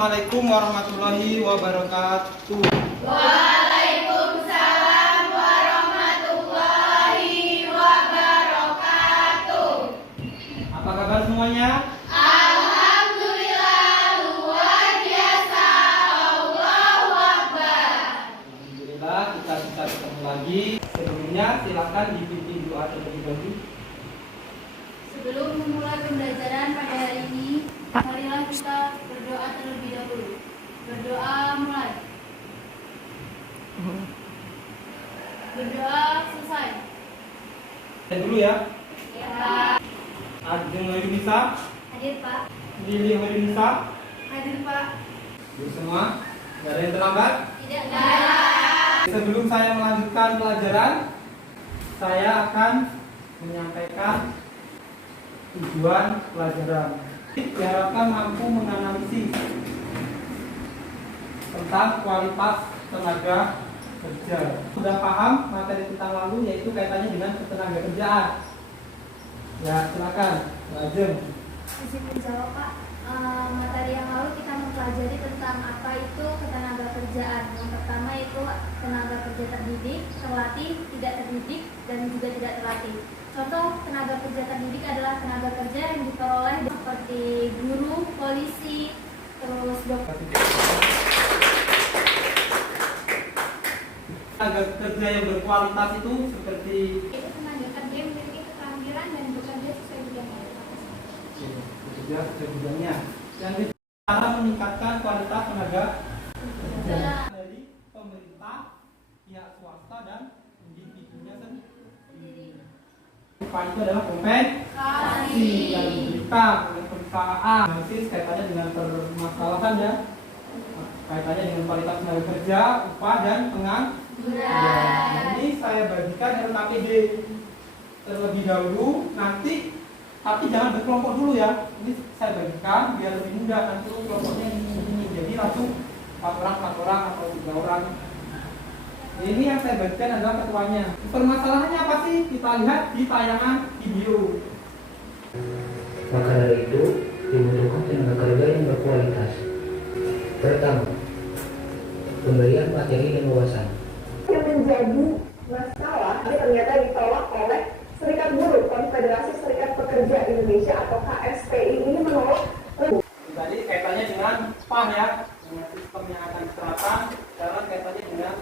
Assalamualaikum warahmatullahi wabarakatuh. Waalaikumsalam warahmatullahi wabarakatuh. Apa kabar semuanya? Alhamdulillah, luar biasa. Allahu Akbar. Alhamdulillah kita bisa ketemu lagi. Sebelumnya silakan dipimpin doa terlebih dahulu. Sebelum memulai pembelajaran pada hari ini, marilah kita berdoa terlebih dahulu. Berdoa mulai. Berdoa selesai. Dan dulu ya. Ya, Pak. Ajeng Nisa, Hadir, Pak. Lili Nisa, Hadir, Pak. dulu semua. Gak ada yang terlambat. Tidak Sebelum saya melanjutkan pelajaran, saya akan menyampaikan tujuan pelajaran. Diharapkan mampu menganalisis tentang kualitas tenaga kerja. Sudah paham materi tentang lalu, yaitu kaitannya dengan ketenaga kerjaan. Ya, silakan, Lajeng. Izin menjawab, Pak. Materi yang lalu kita mempelajari tentang apa itu ketenaga kerjaan. Yang pertama itu tenaga kerja terdidik, terlatih, tidak terdidik, dan juga tidak terlatih. Contoh tenaga kerja terdidik adalah tenaga kerja yang diperoleh seperti guru, polisi, terus dokter. Tenaga kerja yang berkualitas itu seperti Itu tenaga kerja yang memiliki keterampilan dan bekerja sesuai bidangnya. bekerja sesuai bidangnya. Yang cara meningkatkan kualitas tenaga kerja dari pemerintah, pihak swasta dan individunya sendiri. Upah itu adalah kompensasi yang diberikan oleh perusahaan. Nanti kaitannya dengan permasalahan ya, kaitannya dengan kualitas tenaga kerja, upah dan pengangguran. Ini saya bagikan LKPD terlebih dahulu, nanti tapi jangan berkelompok dulu ya. Ini saya bagikan biar lebih mudah, nanti kelompoknya ini. Jadi langsung 4 orang atau 3 orang. Ini yang saya bagikan adalah ketuanya. Permasalahannya apa sih? Kita lihat di tayangan video. Maka dari itu dibutuhkan tenaga kerja yang berkualitas. Pertama, pemberian materi dan wawasan. Yang menjadi masalah ini ternyata ditolak oleh Serikat Buruh, Konfederasi Serikat Pekerja Indonesia atau KSPI ini menolak. Tadi kaitannya dengan PAH ya, dengan sistem yang akan diterapkan. Sekarang kaitannya dengan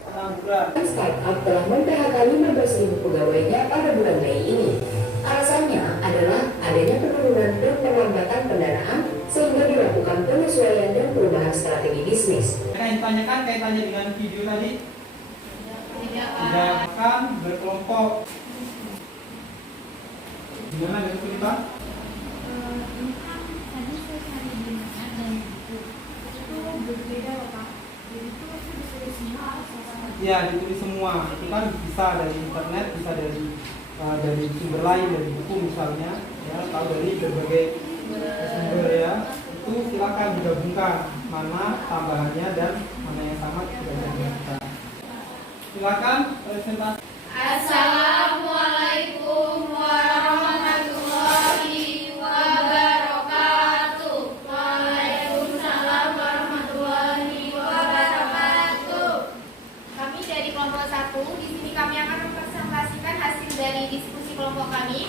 pengangguran. Startup telah men-PHK 15.000 pegawainya pada bulan Mei ini. Alasannya adalah adanya penurunan dan perlambatan pendanaan sehingga dilakukan penyesuaian dan perubahan strategi bisnis. Yang ditanyakan kaitannya dengan video tadi, tidak akan berkelompok. Gimana gitu kita? Ini kan tadi saya cari di internet dan buku itu berbeda loh, Pak. Jadi itu disuruh semua atau Ya, ditulis semua. Itu kan bisa dari internet, bisa dari sumber lain, dari buku misalnya, ya, atau dari berbagai sumber ya. Itu silakan digabungkan mana tambahannya dan mana yang sama tidak digabungkan. Silakan presentasi. Assalamualaikum warahmatullahi wabarakatuh. Waalaikumsalam warahmatullahi wabarakatuh. Kami dari kelompok 1, di sini kami akan mempresentasikan hasil dari diskusi kelompok kami.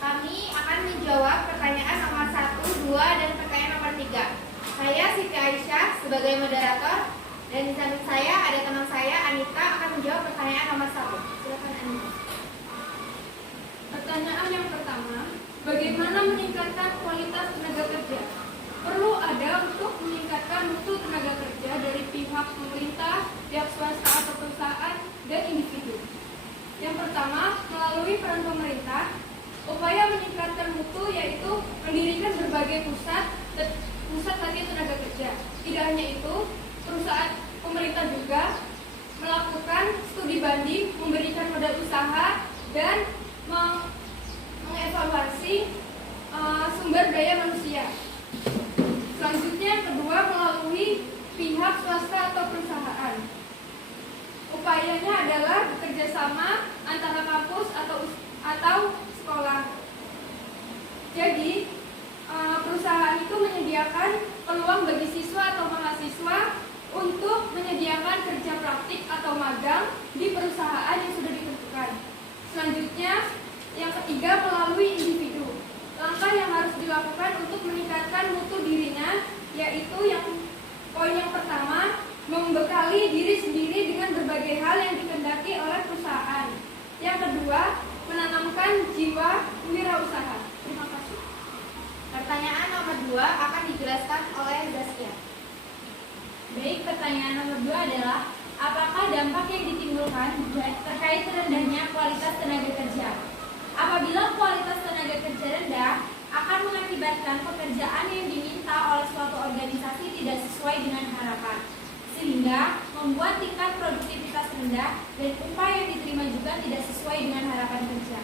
Kami akan menjawab pertanyaan nomor 1, 2, dan pertanyaan nomor 3. Saya Siti Aisyah sebagai moderator. Dan di samping saya ada teman saya Anita akan menjawab pertanyaan nomor 1. Silakan Anita. Pertanyaan yang pertama, bagaimana meningkatkan kualitas tenaga kerja? Perlu ada untuk meningkatkan mutu tenaga kerja dari pihak pemerintah, pihak swasta atau perusahaan, dan individu. Yang pertama, melalui peran pemerintah, upaya meningkatkan mutu yaitu mendirikan berbagai pusat latihan tenaga kerja. Tidak hanya itu, perusahaan pemerintah juga melakukan studi banding, memberikan modal usaha, dan mengevaluasi sumber daya manusia. Selanjutnya, kedua, melalui pihak swasta atau perusahaan. Upayanya adalah bekerja sama antara kampus atau sekolah. Jadi, perusahaan itu menyediakan memberikan peluang bagi siswa atau mahasiswa untuk menyediakan kerja praktik atau magang di perusahaan yang sudah ditentukan. Selanjutnya, yang ketiga, melalui individu. Langkah yang harus dilakukan untuk meningkatkan mutu dirinya, yaitu poin yang pertama, membekali diri sendiri dengan berbagai hal yang dikehendaki oleh perusahaan. Yang kedua, menanamkan jiwa wirausaha. Terima kasih. Pertanyaan nomor 2 akan dijelaskan oleh Zaskia. Baik, pertanyaan nomor 2 adalah apakah dampak yang ditimbulkan terkait rendahnya kualitas tenaga kerja? Apabila kualitas tenaga kerja rendah, akan mengakibatkan pekerjaan yang diminta oleh suatu organisasi tidak sesuai dengan harapan, sehingga membuat tingkat produktivitas rendah dan upah yang diterima juga tidak sesuai dengan harapan kerja.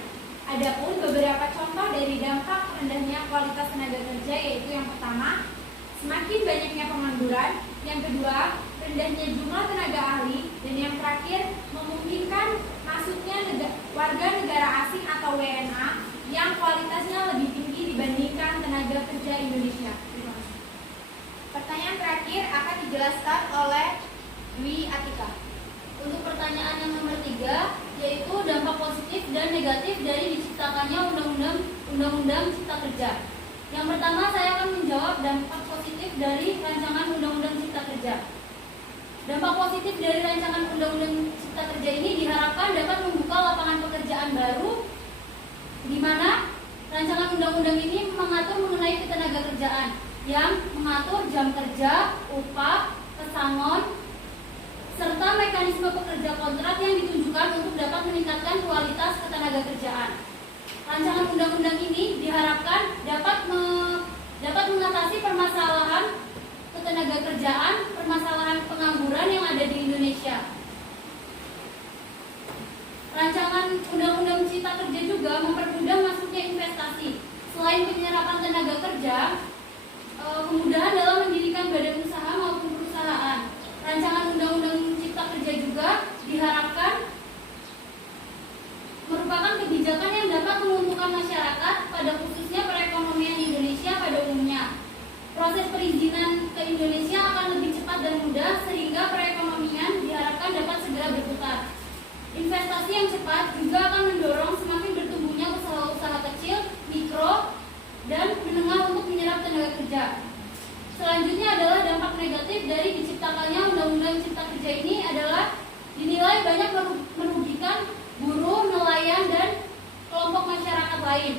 Adapun beberapa contoh dari dampak rendahnya kualitas tenaga kerja yaitu yang pertama, semakin banyaknya pengangguran, yang kedua, rendahnya jumlah tenaga ahli, dan yang terakhir, memungkinkan masuknya warga negara asing atau WNA yang kualitasnya lebih tinggi dibandingkan tenaga kerja Indonesia. Terima kasih. Pertanyaan terakhir akan dijelaskan oleh Dwi Atika. Untuk pertanyaan yang nomor 3, yaitu dampak positif dan negatif dari diciptakannya Undang-Undang Cipta Kerja. Yang pertama, saya akan menjawab dampak positif dari rancangan Undang-Undang Cipta Kerja. Dampak positif dari rancangan Undang-Undang Cipta Kerja ini diharapkan dapat membuka lapangan pekerjaan baru, di mana rancangan undang-undang ini mengatur mengenai ketenagakerjaan yang mengatur jam kerja, upah, pesangon, serta mekanisme pekerja kontrak yang ditunjukkan untuk dapat meningkatkan kualitas ketenagakerjaan. Rancangan undang-undang ini diharapkan dapat mengatasi permasalahan ketenagakerjaan, permasalahan pengangguran yang ada di Indonesia. Rancangan Undang-Undang Cipta Kerja juga mempermudah masuknya investasi. Selain penyerapan tenaga kerja, kemudahan dalam mendirikan badan usaha maupun perusahaan. Rancangan Undang-Undang Cipta Kerja juga diharapkan merupakan kebijakan yang dapat menguntungkan masyarakat, pada khususnya perekonomian Indonesia pada umumnya. Proses perizinan ke Indonesia akan lebih cepat dan mudah, sehingga perekonomian diharapkan dapat segera berputar. Investasi yang cepat juga akan mendorong semakin bertumbuhnya usaha-usaha kecil, mikro, dan menengah untuk menyerap tenaga kerja. Selanjutnya adalah dampak negatif dari diciptakannya Undang-Undang Cipta Kerja ini adalah dinilai banyak merugikan buruh, nelayan, dan kelompok masyarakat lain.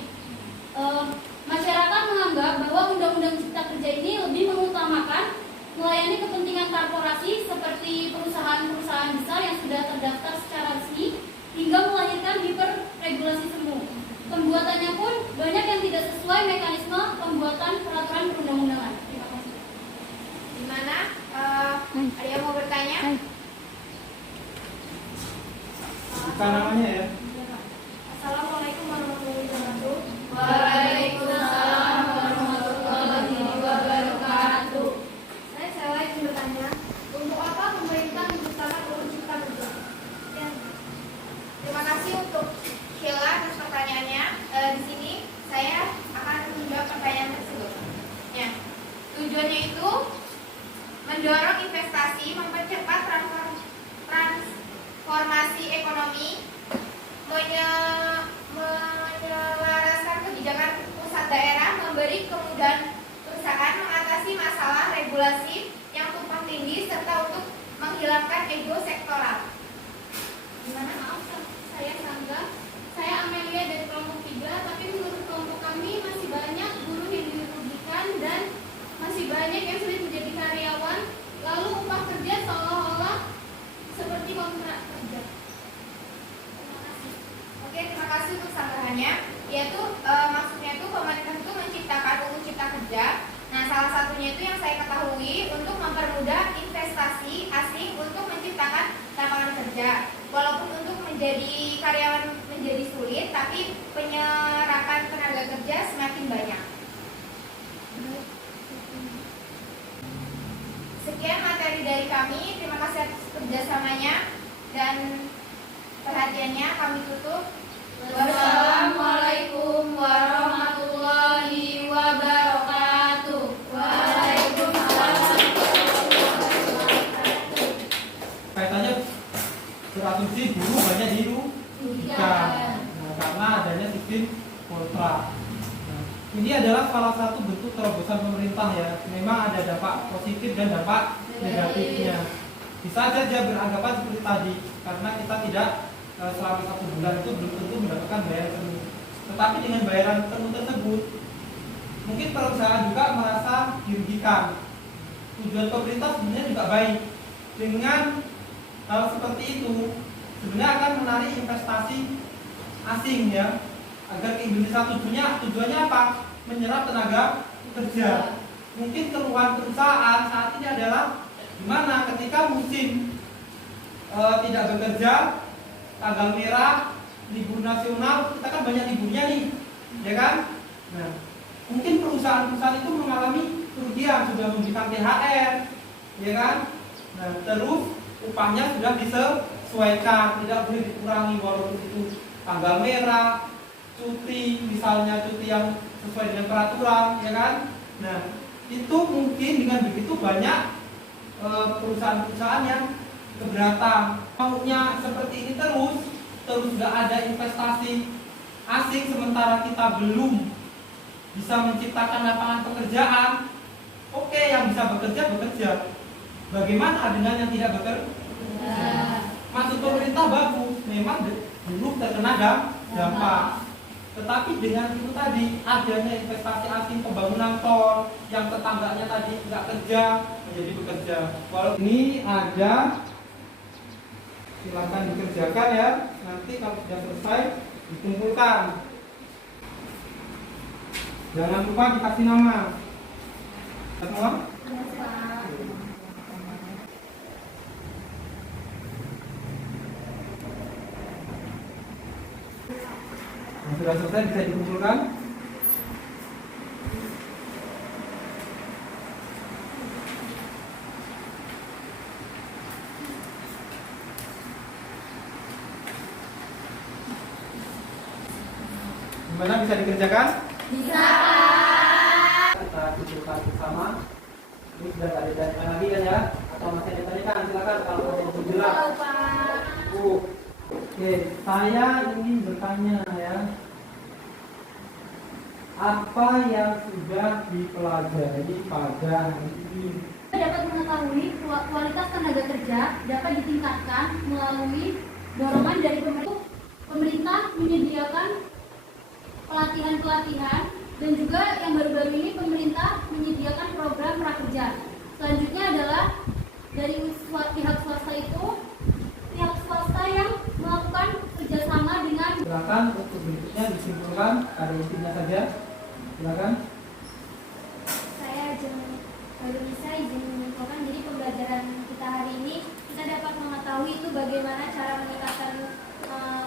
Masyarakat menganggap bahwa Undang-Undang Cipta Kerja ini lebih mengutamakan melayani kepentingan korporasi seperti perusahaan-perusahaan besar yang sudah terdaftar secara resmi, hingga melahirkan hiperregulasi semu. Pembuatannya pun banyak yang tidak sesuai mekanisme pembuatan peraturan perundang-undangan. Terima kasih. Gimana? Ada yang mau bertanya? Bukan namanya ya. Assalamualaikum warahmatullahi wabarakatuh. Waalaikumsalam warahmatullahi wabarakatuh. Saya ingin bertanya, untuk apa pemerintah menciptakan UU Cipta Kerja? Ya. Terima kasih untuk Sheila atas pertanyaannya. Di sini saya akan menjawab pertanyaan tersebut. Ya. Tujuannya itu mendorong investasi, mempercepat transformasi ekonomi, menyelaraskan kebijakan pusat daerah, memberi kemudahan perusahaan, mengatasi masalah regulasi yang tumpang tindih, serta untuk menghilangkan ego sektoral. Gimana? Maaf, saya Sangga. Saya Amelia dari kelompok 3, tapi menurut kelompok kami masih banyak buruh yang dirugikan dan masih banyak yang sulit menjadi karyawan, lalu upah kerja seolah-olah seperti kontrak kerja. Terima kasih. Oke, terima kasih untuk sanggahannya. Yaitu maksudnya itu pemerintah itu menciptakan UU Cipta Kerja. Nah, salah satunya itu yang saya ketahui untuk mempermudah investasi asing untuk menciptakan lapangan kerja. Walaupun untuk menjadi karyawan menjadi sulit, tapi penyerapan tenaga kerja semakin banyak. Sekian materi dari kami. Terima kasih atas kerjasamanya dan perhatiannya. Kami tutup. Wassalamualaikum warahmatullahi wabarakatuh. Waalaikumsalam. kontrak. Nah, ini adalah salah satu bentuk terobosan pemerintah ya. Memang ada dampak positif dan dampak negatifnya. Bisa saja beranggapan seperti tadi, karena kita tidak selama 1 bulan itu belum tentu mendapatkan bayaran penuh. Tetapi dengan bayaran penuh tersebut, mungkin perusahaan juga merasa dirugikan. Tujuan pemerintah sebenarnya juga baik. Dengan hal seperti itu, sebenarnya akan menarik investasi asing ya, agar ke Indonesia. Tujuannya apa? Menyerap tenaga kerja. Mungkin keluhan perusahaan saat ini adalah dimana ketika musim tidak bekerja, tanggal merah, libur nasional, kita kan banyak liburnya nih, ya kan? Nah, mungkin perusahaan-perusahaan itu mengalami kerugian, sudah memberikan THR, ya kan? Nah, terus upahnya sudah disesuaikan, tidak boleh dikurangi walaupun itu tanggal merah, cuti, misalnya cuti yang sesuai dengan peraturan, ya kan? Nah, itu mungkin dengan begitu banyak perusahaan-perusahaan yang keberatan. Maunya seperti ini terus nggak ada investasi asing, sementara kita belum bisa menciptakan lapangan pekerjaan. Oke, yang bisa bekerja. Bagaimana dengan yang tidak bekerja? Maksud pemerintah bagus, memang belum terkena dampak. Tetapi dengan itu tadi, adanya investasi asing, pembangunan tol, yang tetangganya tadi nggak kerja menjadi bekerja. Walau ini ada, silakan dikerjakan ya. Nanti kalau sudah selesai dikumpulkan. Jangan lupa dikasih nama. Semua? Yang sudah selesai bisa dikumpulkan. Gimana, bisa dikerjakan? Bisa. Kita kumpulkan bersama. Ini sudah ada ditanyakan lagi kan ya? Atau masih ditanyakan? Silakan kalau ada yang belum jelas. Oke, saya ingin bertanya ya. Apa yang sudah dipelajari pada hari ini? Dapat mengetahui kualitas tenaga kerja dapat ditingkatkan melalui dorongan dari pemerintah menyediakan pelatihan-pelatihan, dan juga yang baru-baru ini pemerintah menyediakan program prakerja. Selanjutnya adalah dari pihak swasta itu, pihak swasta yang melakukan kerjasama dengan. Silakan untuk berikutnya disimpulkan, ada intinya saja. Silakan. Saya baru bisa izin menyimpulkan, jadi pembelajaran kita hari ini kita dapat mengetahui itu bagaimana cara meningkatkan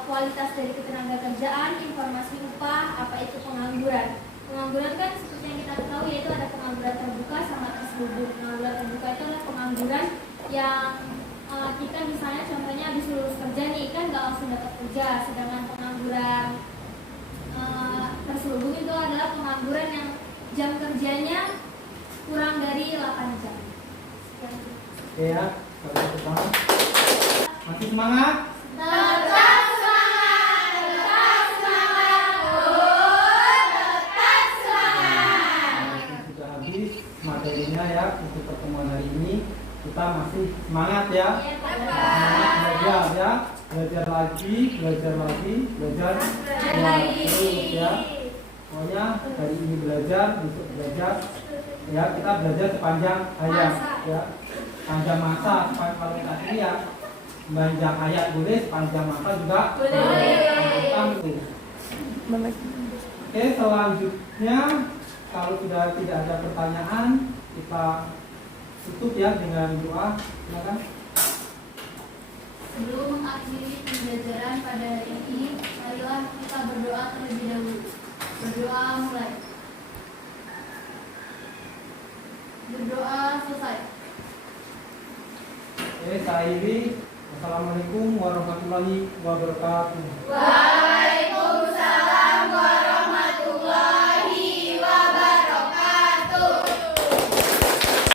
kualitas dari ketenaga kerjaan, informasi upah, apa itu pengangguran. Pengangguran kan seperti yang kita ketahui, yaitu ada pengangguran terbuka sama terselubung. Pengangguran terbuka itu adalah pengangguran yang kita misalnya contohnya habis lulus kerja nih, kan nggak langsung dapat kerja. Sedangkan pengangguran terselubung itu adalah pengangguran yang jam kerjanya kurang dari 8 jam. Oke ya, masih semangat? Tetap materinya ya untuk pertemuan hari ini. Kita masih semangat ya, semangat belajar ya, belajar lagi terus ya. Pokoknya hari ini belajar, besok belajar ya, kita belajar sepanjang hayat ya, panjang masa. Kalau kita ini ya sepanjang hayat boleh, sepanjang masa juga boleh. Oke, selanjutnya kalau sudah tidak ada pertanyaan, kita tutup ya dengan doa. Silakan. Sebelum mengakhiri pembelajaran pada hari ini, marilah kita berdoa terlebih dahulu. Berdoa mulai. Berdoa selesai. Oke, saya akhiri. Wassalamualaikum warahmatullahi wabarakatuh.